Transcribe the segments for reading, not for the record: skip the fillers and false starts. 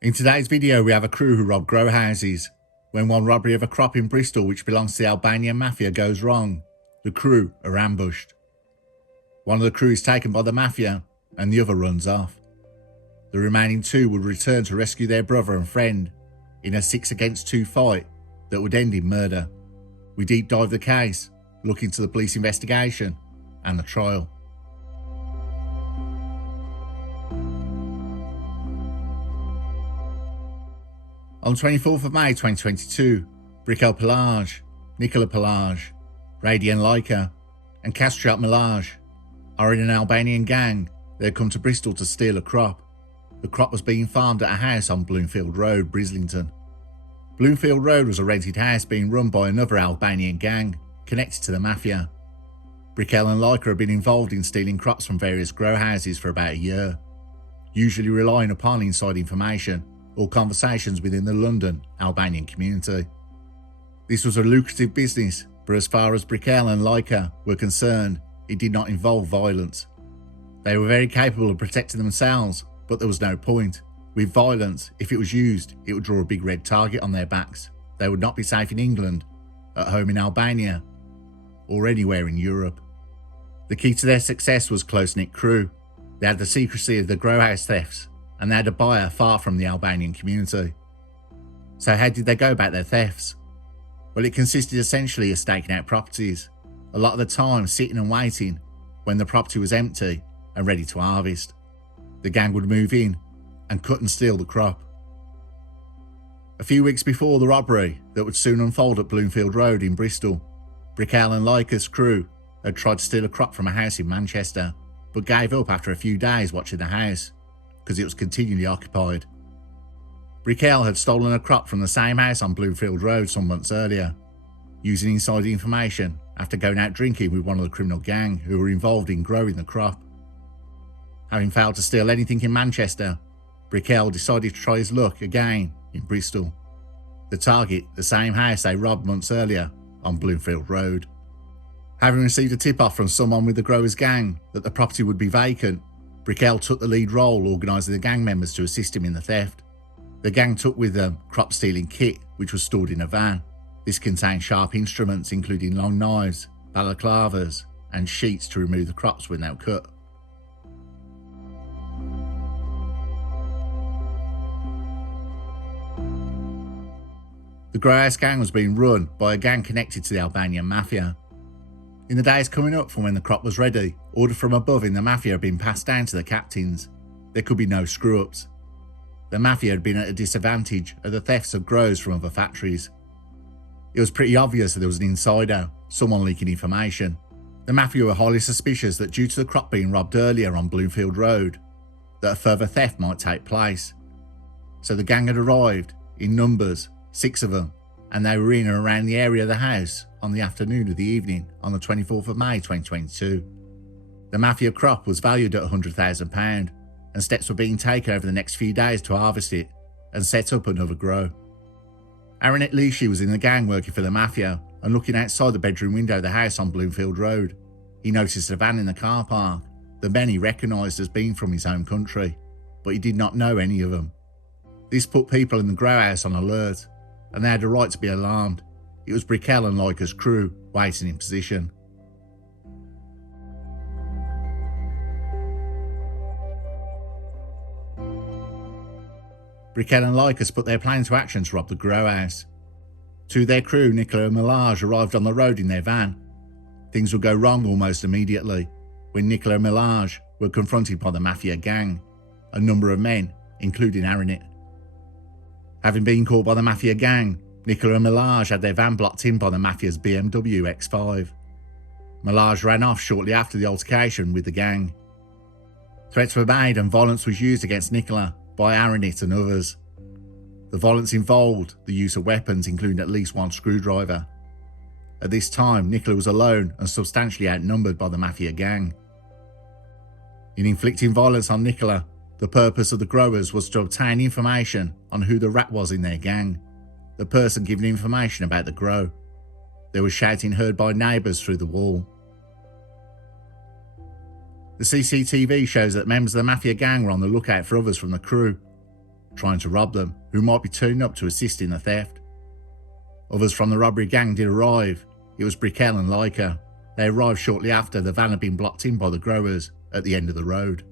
In today's video we have a crew who rob grow houses. When one robbery of a crop in Bristol which belongs to the Albanian Mafia goes wrong, the crew are ambushed. One of the crew is taken by the Mafia and the other runs off. The remaining two would return to rescue their brother and friend in a 6 against 2 fight that would end in murder. We deep dive the case, look into the police investigation and the trial. On 24th of May 2022, Brikel Pelage, Nicola Pelage, Radian Laika and Kastriot Melage are in an Albanian gang that had come to Bristol to steal a crop. The crop was being farmed at a house on Bloomfield Road, Brislington. Bloomfield Road was a rented house being run by another Albanian gang connected to the Mafia. Brikel and Laika have been involved in stealing crops from various grow houses for about a year, usually relying upon inside information or conversations within the London Albanian community. This was a lucrative business, but as far as Brikel and Laika were concerned, it did not involve violence. They were very capable of protecting themselves, but there was no point. With violence, if it was used, it would draw a big red target on their backs. They would not be safe in England, at home in Albania, or anywhere in Europe. The key to their success was close-knit crew. They had the secrecy of the grow house thefts, and they had a buyer far from the Albanian community. So how did they go about their thefts? Well, it consisted essentially of staking out properties, a lot of the time sitting and waiting when the property was empty and ready to harvest. The gang would move in and cut and steal the crop. A few weeks before the robbery that would soon unfold at Bloomfield Road in Bristol, Brikel and Laika's crew had tried to steal a crop from a house in Manchester, but gave up after a few days watching the house because it was continually occupied. Brikel had stolen a crop from the same house on Bloomfield Road some months earlier, using inside information after going out drinking with one of the criminal gang who were involved in growing the crop. Having failed to steal anything in Manchester, Brikel decided to try his luck again in Bristol. The target, the same house they robbed months earlier on Bloomfield Road. Having received a tip-off from someone with the growers gang that the property would be vacant, Brikel took the lead role organising the gang members to assist him in the theft. The gang took with them crop stealing kit which was stored in a van. This contained sharp instruments including long knives, balaclavas and sheets to remove the crops when they were cut. The grow house gang was being run by a gang connected to the Albanian Mafia. In the days coming up from when the crop was ready, order from above in the Mafia had been passed down to the captains. There could be no screw-ups. The Mafia had been at a disadvantage at the thefts of grows from other factories. It was pretty obvious that there was an insider, someone leaking information. The Mafia were highly suspicious that due to the crop being robbed earlier on Bloomfield Road, that a further theft might take place. So the gang had arrived, in numbers, 6 of them, and they were in and around the area of the house on the afternoon of the evening on the 24th of May 2022. The Mafia crop was valued at £100,000 and steps were being taken over the next few days to harvest it and set up another grow. Aranet Lishi was in the gang working for the Mafia and looking outside the bedroom window of the house on Bloomfield Road. He noticed a van in the car park that many recognised as being from his home country, but he did not know any of them. This put people in the grow house on alert, and they had a right to be alarmed. It was Brikel and Laika's crew waiting in position. Brikel and Laika put their plan into action to rob the grow house. Two of their crew, Nicola and Melage, arrived on the road in their van. Things would go wrong almost immediately when Nicola and Melage were confronted by the Mafia gang, a number of men, including Aranet. Having been caught by the Mafia gang, Nicola and Melage had their van blocked in by the Mafia's BMW X5. Melage ran off shortly after the altercation with the gang. Threats were made and violence was used against Nicola by Aranet and others. The violence involved the use of weapons, including at least one screwdriver. At this time, Nicola was alone and substantially outnumbered by the Mafia gang. In inflicting violence on Nicola, the purpose of the growers was to obtain information on who the rat was in their gang, the person giving information about the grow. There was shouting heard by neighbours through the wall. The CCTV shows that members of the Mafia gang were on the lookout for others from the crew. trying to rob them, who might be turning up to assist in the theft. Others from the robbery gang did arrive. It was Brickell and Leica. They arrived shortly after the van had been blocked in by the growers at the end of the road.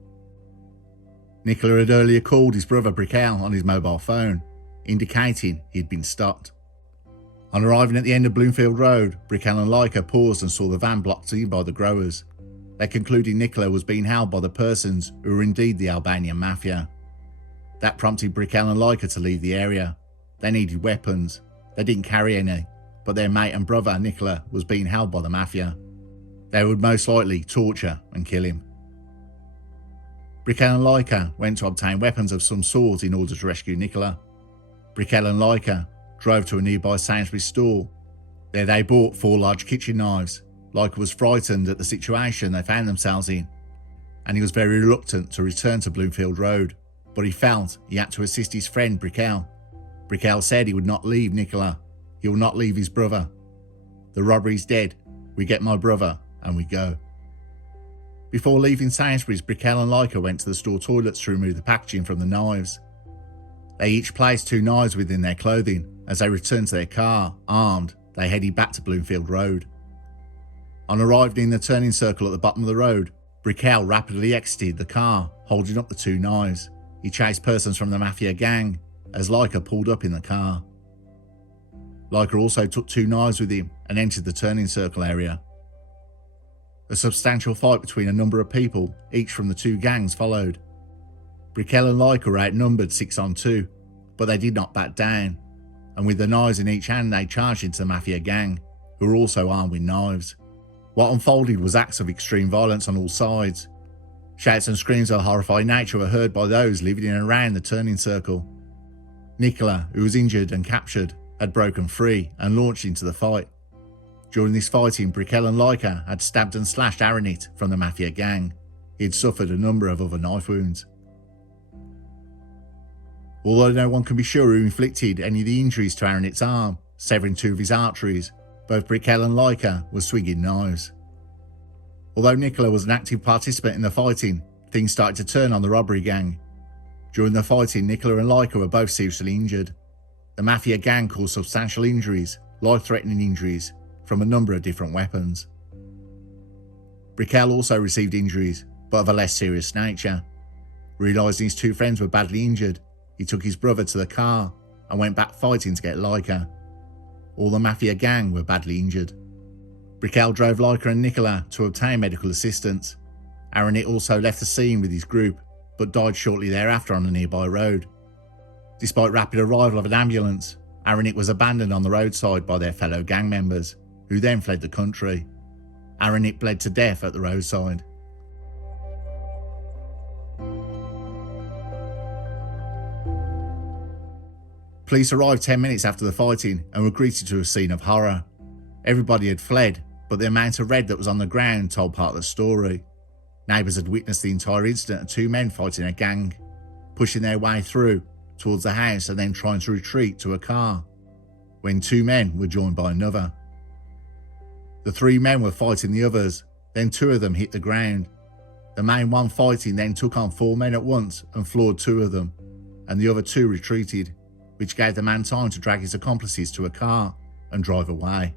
Nicola had earlier called his brother Brickell on his mobile phone, indicating he'd been stopped. On arriving at the end of Bloomfield Road, Brickell and Leica paused and saw the van blocked in by the growers. They concluded Nicola was being held by the persons who were indeed the Albanian Mafia. That prompted Brickell and Leica to leave the area. They needed weapons. They didn't carry any, but their mate and brother Nicola was being held by the Mafia. They would most likely torture and kill him. Brickell and Leica went to obtain weapons of some sort in order to rescue Nicola. Brickell and Leica drove to a nearby Sainsbury's store. There they bought 4 large kitchen knives. Leica was frightened at the situation they found themselves in, and he was very reluctant to return to Bloomfield Road, but he felt he had to assist his friend Brickell. Brickell said he would not leave Nicola. He will not leave his brother. The robbery's dead. We get my brother and we go. Before leaving Sainsbury's, Brickell and Leica went to the store toilets to remove the packaging from the knives. They each placed 2 knives within their clothing. As they returned to their car, armed, they headed back to Bloomfield Road. On arriving in the turning circle at the bottom of the road, Brickell rapidly exited the car, holding up the 2 knives. He chased persons from the Mafia gang as Leica pulled up in the car. Leica also took 2 knives with him and entered the turning circle area. A substantial fight between a number of people, each from the 2 gangs, followed. Brickell and Leica were outnumbered 6 on 2, but they did not back down, and with the knives in each hand they charged into the Mafia gang, who were also armed with knives. What unfolded was acts of extreme violence on all sides. Shouts and screams of a horrified nature were heard by those living in and around the turning circle. Nicola, who was injured and captured, had broken free and launched into the fight. During this fighting, Brickell and Leica had stabbed and slashed Aranit from the Mafia gang. He had suffered a number of other knife wounds. Although no one can be sure who inflicted any of the injuries to Aranit's arm, severing 2 of his arteries, both Brickell and Leica were swinging knives. Although Nicola was an active participant in the fighting, things started to turn on the robbery gang. During the fighting, Nicola and Leica were both seriously injured. The Mafia gang caused substantial injuries, life-threatening injuries, from a number of different weapons. Brickell also received injuries, but of a less serious nature. Realising his 2 friends were badly injured, he took his brother to the car and went back fighting to get Leica. All the Mafia gang were badly injured. Brickell drove Leica and Nicola to obtain medical assistance. Aranit also left the scene with his group, but died shortly thereafter on a nearby road. Despite rapid arrival of an ambulance, Aranit was abandoned on the roadside by their fellow gang members, who then fled the country. Aranit bled to death at the roadside. Police arrived 10 minutes after the fighting and were greeted to a scene of horror. Everybody had fled, but the amount of red that was on the ground told part of the story. Neighbours had witnessed the entire incident of 2 men fighting a gang, pushing their way through towards the house and then trying to retreat to a car, when 2 men were joined by another. The 3 men were fighting the others, then 2 of them hit the ground. The main one fighting then took on 4 men at once and floored 2 of them, and the other 2 retreated, which gave the man time to drag his accomplices to a car and drive away.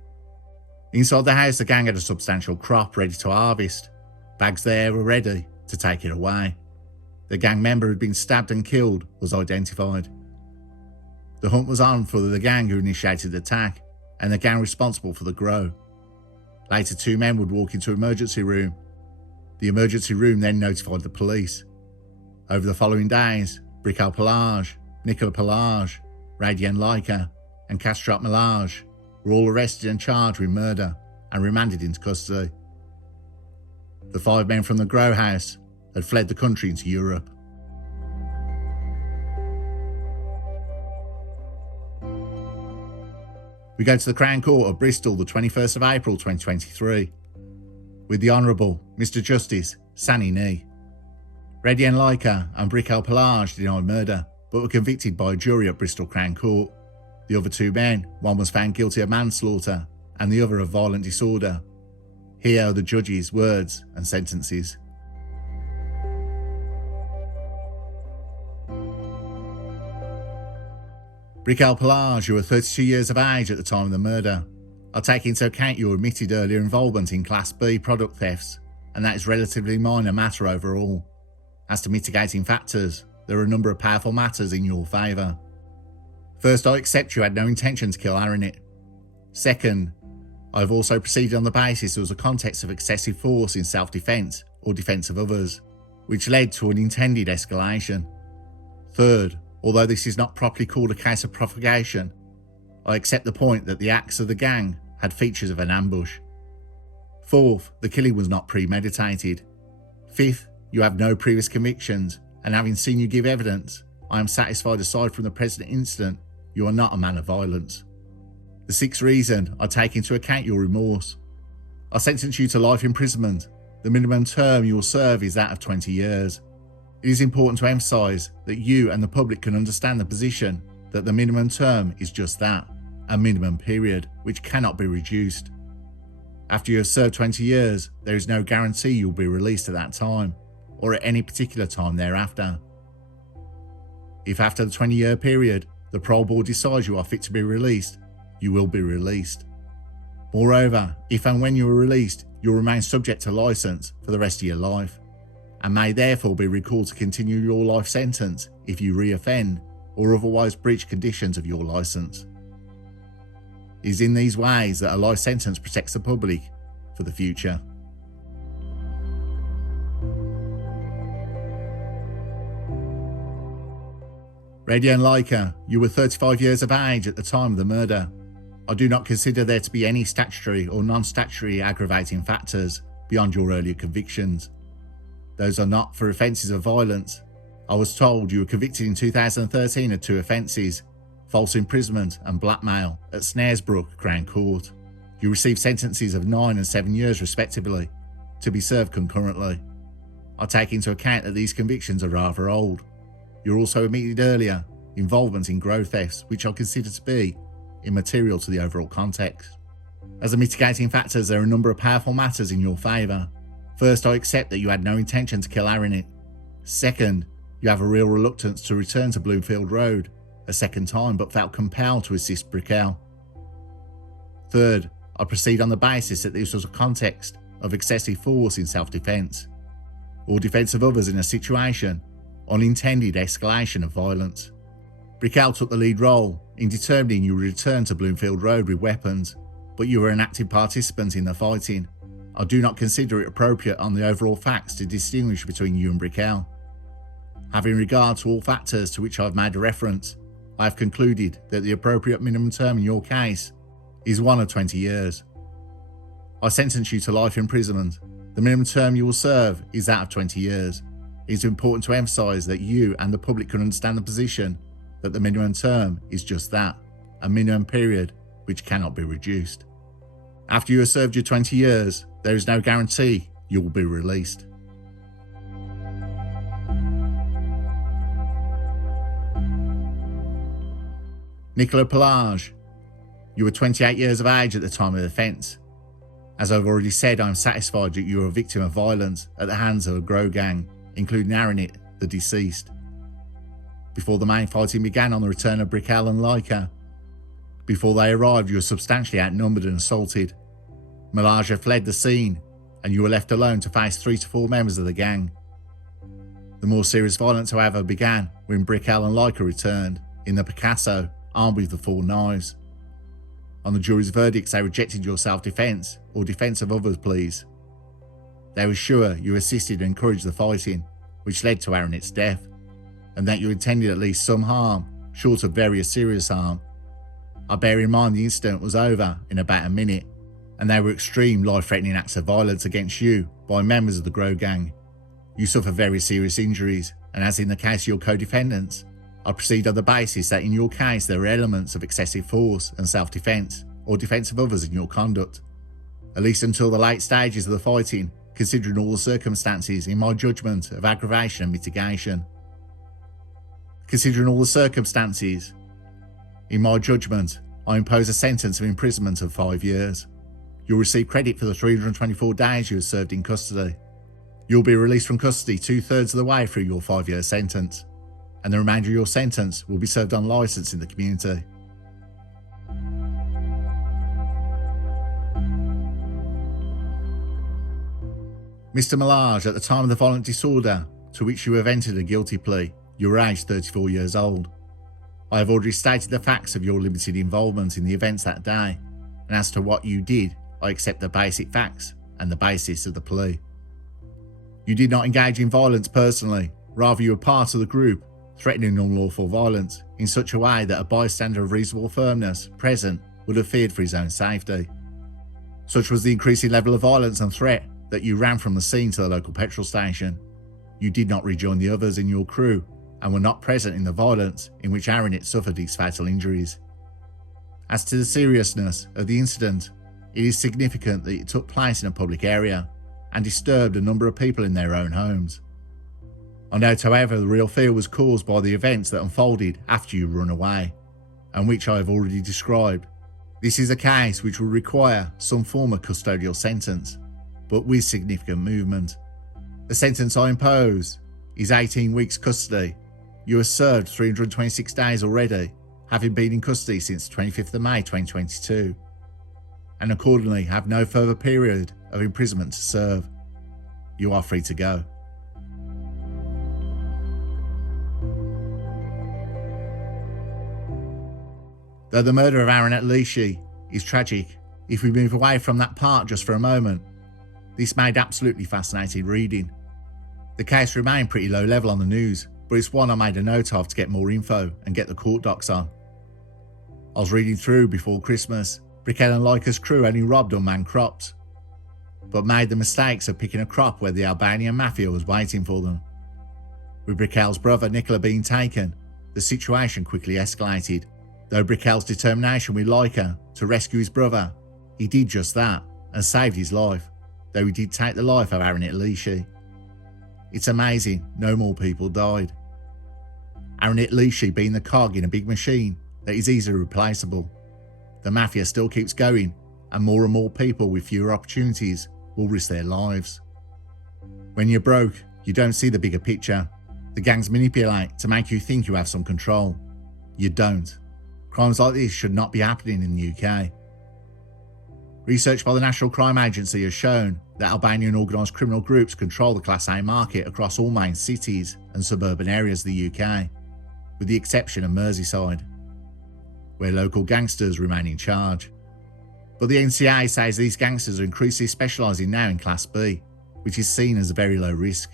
Inside the house, the gang had a substantial crop ready to harvest. Bags there were ready to take it away. The gang member who had been stabbed and killed was identified. The hunt was on for the gang who initiated the attack and the gang responsible for the grow. Later, 2 men would walk into an emergency room. The emergency room then notified the police. Over the following days, Brickell Pelage, Nicola Pelage, Radian Leica and Castrat Melage were all arrested and charged with murder and remanded into custody. The 5 men from the grow house had fled the country into Europe. We go to the Crown Court of Bristol the 21st of April 2023 with the Honourable Mr Justice Sani Nee. Radian Leica and Brickell Pelage denied murder but were convicted by a jury at Bristol Crown Court. The other 2 men, one was found guilty of manslaughter and the other of violent disorder. Here are the judge's words and sentences. Briquel Pelage, you were 32 years of age at the time of the murder. I take into account your admitted earlier involvement in Class B product thefts, and that is relatively minor matter overall. As to mitigating factors, there are a number of powerful matters in your favour. First, I accept you had no intention to kill Aranit. Second, I have also proceeded on the basis there was a context of excessive force in self-defence or defence of others, which led to an intended escalation. Third, although this is not properly called a case of provocation, I accept the point that the acts of the gang had features of an ambush. Fourth, the killing was not premeditated. Fifth, you have no previous convictions, and having seen you give evidence, I am satisfied aside from the present incident, you are not a man of violence. The sixth reason, I take into account your remorse. I sentence you to life imprisonment. The minimum term you will serve is that of 20 years. It is important to emphasise that you and the public can understand the position that the minimum term is just that, a minimum period, which cannot be reduced. After you have served 20 years, there is no guarantee you will be released at that time, or at any particular time thereafter. If after the 20-year period, the parole board decides you are fit to be released, you will be released. Moreover, if and when you are released, you'll remain subject to licence for the rest of your life, and may therefore be recalled to continue your life sentence if you re-offend or otherwise breach conditions of your licence. It is in these ways that a life sentence protects the public for the future. Radio and Leica, you were 35 years of age at the time of the murder. I do not consider there to be any statutory or non-statutory aggravating factors beyond your earlier convictions. Those are not for offences of violence. I was told you were convicted in 2013 of 2 offences, false imprisonment and blackmail at Snaresbrook Crown Court. You received sentences of 9 and 7 years respectively, to be served concurrently. I take into account that these convictions are rather old. You were also admitted earlier involvement in grove thefts, which I consider to be immaterial to the overall context. As a mitigating factors, there are a number of powerful matters in your favour. First, I accept that you had no intention to kill Aranit. Second, you have a real reluctance to return to Bloomfield Road a second time, but felt compelled to assist Briquel. Third, I proceed on the basis that this was a context of excessive force in self-defence, or defence of others in a situation, unintended escalation of violence. Briquel took the lead role in determining you would return to Bloomfield Road with weapons, but you were an active participant in the fighting. I do not consider it appropriate on the overall facts to distinguish between you and Briquel. Having regard to all factors to which I have made a reference, I have concluded that the appropriate minimum term in your case is 1 of 20 years. I sentence you to life imprisonment. The minimum term you will serve is that of 20 years. It is important to emphasise that you and the public can understand the position that the minimum term is just that, a minimum period which cannot be reduced. After you have served your 20 years, there is no guarantee you will be released. Nicola Pelage, you were 28 years of age at the time of the offence. As I've already said, I am satisfied that you were a victim of violence at the hands of a Grow gang, including Aranit, the deceased. Before the main fighting began on the return of Briquel and Leica, before they arrived, you were substantially outnumbered and assaulted. Melage had fled the scene, and you were left alone to face 3 to 4 members of the gang. The more serious violence, however, began when Briquel and Leica returned, in the Picasso, armed with the 4 knives. On the jury's verdicts, they rejected your self-defence or defence of others pleas. They were sure you assisted and encouraged the fighting, which led to Aranit's death, and that you intended at least some harm, short of very serious harm. I bear in mind the incident was over in about a minute, and they were extreme life-threatening acts of violence against you by members of the Grow gang. You suffer very serious injuries, and as in the case of your co-defendants, I proceed on the basis that in your case there are elements of excessive force and self-defence, or defence of others in your conduct, at least until the late stages of the fighting, considering all the circumstances in my judgment of aggravation and mitigation. Considering all the circumstances, in my judgment, I impose a sentence of imprisonment of 5 years. You'll receive credit for the 324 days you have served in custody. You'll be released from custody 2/3 of the way through your 5-year sentence. and the remainder of your sentence will be served on licence in the community. Mr. Malage, at the time of the violent disorder to which you have entered a guilty plea, you were aged 34 years old. I have already stated the facts of your limited involvement in the events that day, and as to what you did, I accept the basic facts and the basis of the plea. You did not engage in violence personally, rather you were part of the group, threatening unlawful violence in such a way that a bystander of reasonable firmness present would have feared for his own safety. Such was the increasing level of violence and threat that you ran from the scene to the local petrol station. You did not rejoin the others in your crew and were not present in the violence in which Aranit suffered his fatal injuries. As to the seriousness of the incident, it is significant that it took place in a public area and disturbed a number of people in their own homes. I note, however, the real fear was caused by the events that unfolded after you run away, and which I have already described. This is a case which will require some form of custodial sentence, but with significant movement. The sentence I impose is 18 weeks custody. You have served 326 days already, having been in custody since 25th of May 2022, and accordingly have no further period of imprisonment to serve. You are free to go. Though the murder of Aranit Lishi is tragic, if we move away from that part just for a moment, this made absolutely fascinating reading. The case remained pretty low level on the news, but it's one I made a note of to get more info and get the court docs on. I was reading through before Christmas. Brickell and Leica's crew only robbed unmanned crops, but made the mistakes of picking a crop where the Albanian Mafia was waiting for them. With Brickell's brother Nicola being taken, the situation quickly escalated. Though Brickell's determination with Leica to rescue his brother, he did just that and saved his life, though he did take the life of Aranit Lishi. It's amazing no more people died. Aranit Lishi being the cog in a big machine that is easily replaceable. The Mafia still keeps going, and more people with fewer opportunities will risk their lives. When you're broke, you don't see the bigger picture. The gangs manipulate to make you think you have some control. You don't. Crimes like this should not be happening in the UK. Research by the National Crime Agency has shown that Albanian organised criminal groups control the Class A market across all main cities and suburban areas of the UK, with the exception of Merseyside, where local gangsters remain in charge. But the NCA says these gangsters are increasingly specialising now in Class B, which is seen as a very low risk.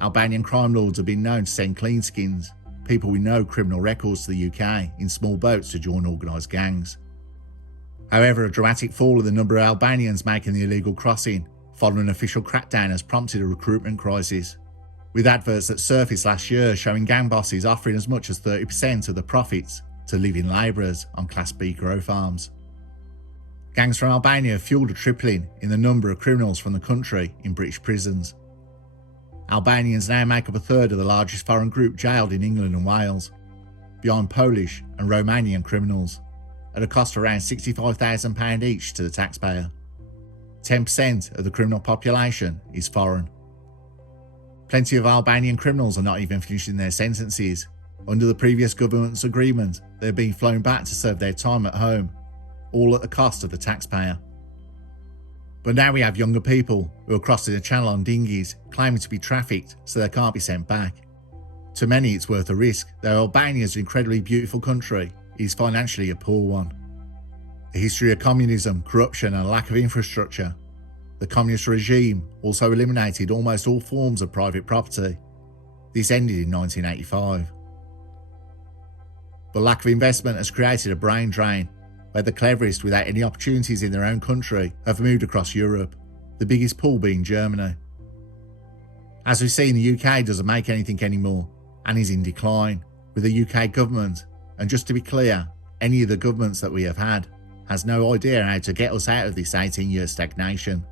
Albanian crime lords have been known to send cleanskins, people with no criminal records, to the UK in small boats to join organised gangs. However, a dramatic fall in the number of Albanians making the illegal crossing following an official crackdown has prompted a recruitment crisis, with adverts that surfaced last year showing gang bosses offering as much as 30% of the profits to living labourers on Class B grow farms. Gangs from Albania have fuelled a tripling in the number of criminals from the country in British prisons. Albanians now make up a third of the largest foreign group jailed in England and Wales, behind Polish and Romanian criminals, at a cost of around £65,000 each to the taxpayer. 10% of the criminal population is foreign. Plenty of Albanian criminals are not even finishing their sentences. Under the previous government's agreement, they are being flown back to serve their time at home, all at the cost of the taxpayer. But now we have younger people who are crossing the channel on dinghies, claiming to be trafficked so they can't be sent back. To many it's worth a risk, though Albania is an incredibly beautiful country, it is financially a poor one. A history of communism, corruption and a lack of infrastructure. The communist regime also eliminated almost all forms of private property. This ended in 1985. But lack of investment has created a brain drain, where the cleverest without any opportunities in their own country have moved across Europe, the biggest pool being Germany. As we see, the UK doesn't make anything anymore and is in decline, with the UK government, and just to be clear, any of the governments that we have had, has no idea how to get us out of this 18-year stagnation,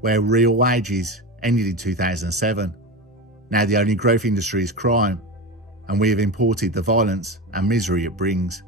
where real wages ended in 2007. Now the only growth industry is crime, and we have imported the violence and misery it brings.